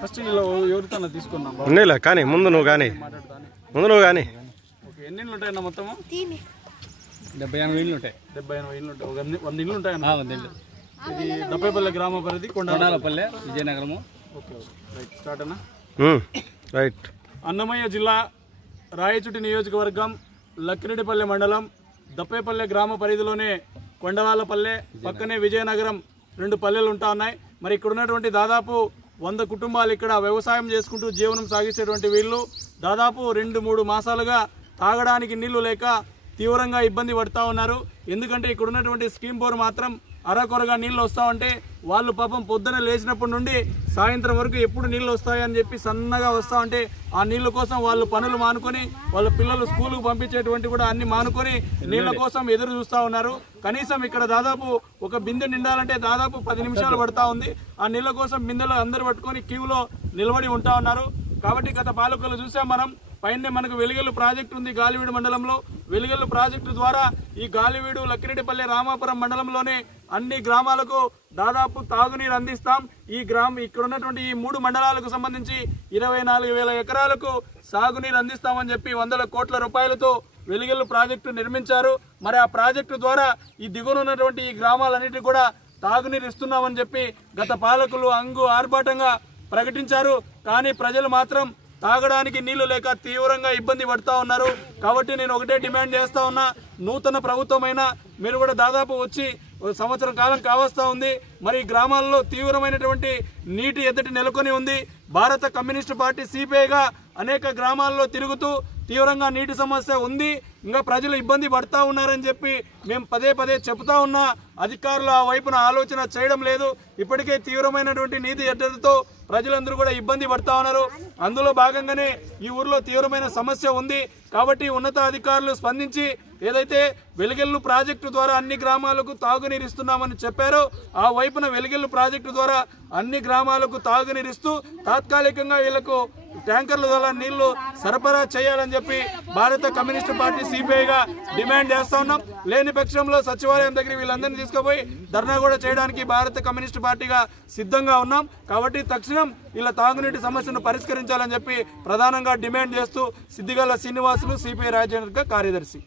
First ఎవరితో తీసుకున్నాం ఉన్నీలే కానీ ముందు నువ్వు కానీ ఎన్ని ఇళ్ళు ఉంటాయన్న మొత్తము 78 ఇళ్ళు ఉంటాయి. 78 ఇళ్ళు ఉంటాయి. 100 ఇళ్ళు ఉంటాయన్న. 100 ఇళ్ళు. ఇది దప్పేపల్లె గ్రామ పరిధి కొండాలపల్లె విజయనగరము. ఓకే రైట్ స్టార్ట్ అన్న. రైట్. అన్నమయ్య జిల్లా రాయచుటి నియోజకవర్గం లక్కిరెడ్డిపల్లె మండలం దప్పేపల్లె గ్రామ పరిధిలోనే కొండవాళ్ళపల్లె పక్కనే విజయనగరం 2 పల్లెలు ఉంటా ఉన్నాయి. మరి ఇక్కడ ఉన్నటువంటి దాదాపు 100 కుటుంబాలు ఇక్కడ వ్యవసాయం చేసుకుంటూ జీవనం సాగించేటువంటి వీళ్ళు దాదాపు 2-3 మాసాలుగా తాగడానికి నీళ్లు లేక తీవ్రంగా ఇబ్బంది పడుతూ ఉన్నారు. ఎందుకంటే ఇక్కడ ఉన్నటువంటి స్కీమ్ బోర్ మాత్రం అరకొరగా నీళ్ళు వస్తూ ఉంటే వాళ్ళు పాపం పొద్దున లేచినప్పటి నుండి సాయంత్రం వరకు ఎప్పుడు నీళ్ళు వస్తాయని చెప్పి సన్నగా వస్తూ ఉంటే ఆ నీళ్ళ కోసం వాళ్ళు పనులు మానుకొని వాళ్ళ పిల్లలు స్కూలుకు పంపించేటువంటి కూడా అన్ని మానుకొని నీళ్ళ కోసం ఎదురు చూస్తూ ఉన్నారు. కనీసం ఇక్కడ దాదాపు ఒక బిందె నిండాలంటే దాదాపు 10 నిమిషాలు పడతా ఉంది. ఆ నీళ్ళ కోసం బిందెలో అందరు పట్టుకొని క్యూలో నిలబడి ఉంటా ఉన్నారు. కాబట్టి గత పాలకులు చూసాం మనం. పైన మనకు వెలిగెల్లు ప్రాజెక్టు ఉంది గాలివీడు మండలంలో. వెలిగెల్లు ప్రాజెక్టు ద్వారా ఈ గాలివీడు లక్కిరెడ్డిపల్లె రామాపురం మండలంలోనే అన్ని గ్రామాలకు దాదాపు తాగునీరు అందిస్తాం. ఇక్కడ ఉన్నటువంటి ఈ 3 మండలాలకు సంబంధించి 24,000 ఎకరాలకు సాగునీరు అందిస్తామని చెప్పి 100 కోట్ల రూపాయలతో వెలిగెల్లు ప్రాజెక్టు నిర్మించారు. మరి ఆ ప్రాజెక్టు ద్వారా ఈ దిగువన ఉన్నటువంటి ఈ గ్రామాలన్నిటికీ కూడా తాగునీరు ఇస్తున్నామని చెప్పి గత పాలకులు ఆర్భాటంగా ప్రకటించారు. కానీ ప్రజలు మాత్రం తాగడానికి నీళ్లు లేక తీవ్రంగా ఇబ్బంది పడుతూ ఉన్నారు. కాబట్టి నేను ఒకటే డిమాండ్ చేస్తా ఉన్నా, నూతన ప్రభుత్వమైనా మీరు కూడా దాదాపు వచ్చి సంవత్సరం కాలం కావస్తా ఉంది. మరి గ్రామాల్లో తీవ్రమైనటువంటి నీటి ఎద్దటి నెలకొని ఉంది. భారత కమ్యూనిస్టు పార్టీ సిపిఐగా అనేక గ్రామాల్లో తిరుగుతూ తీవ్రంగా నీటి సమస్య ఉంది, ఇంకా ప్రజలు ఇబ్బంది పడుతూ ఉన్నారని చెప్పి మేము పదే చెబుతా ఉన్నా అధికారులు ఆ వైపున ఆలోచన చేయడం లేదు. ఇప్పటికే తీవ్రమైనటువంటి నీటి ఎద్దడితో ప్రజలందరూ కూడా ఇబ్బంది పడుతూ ఉన్నారు. అందులో భాగంగానే ఈ ఊర్లో తీవ్రమైన సమస్య ఉంది. కాబట్టి ఉన్నత అధికారులు స్పందించి ఏదైతే వెలిగెల్లు ప్రాజెక్టు ద్వారా అన్ని గ్రామాలకు తాగునీరు ఇస్తున్నామని చెప్పారో ఆ వైపున వెలిగెల్లు ప్రాజెక్టు ద్వారా అన్ని గ్రామాలకు తాగునీరు ఇస్తూ తాత్కాలికంగా వీళ్లకు ట్యాంకర్ల ద్వారా నీళ్లు సరఫరా చేయాలని చెప్పి భారత కమ్యూనిస్టు పార్టీ సిపిఐగా డిమాండ్ చేస్తా ఉన్నాం. లేని పక్షంలో సచివాలయం దగ్గర వీళ్ళందరినీ తీసుకుపోయి ధర్నా కూడా చేయడానికి భారత కమ్యూనిస్టు పార్టీగా సిద్ధంగా ఉన్నాం. కాబట్టి తక్షణం ఇలా తాగునీటి సమస్యను పరిష్కరించాలని చెప్పి ప్రధానంగా డిమాండ్ చేస్తూ సిద్దిగల్ల శ్రీనివాసులు సిపిఐ రాజ్యాంగ కార్యదర్శి.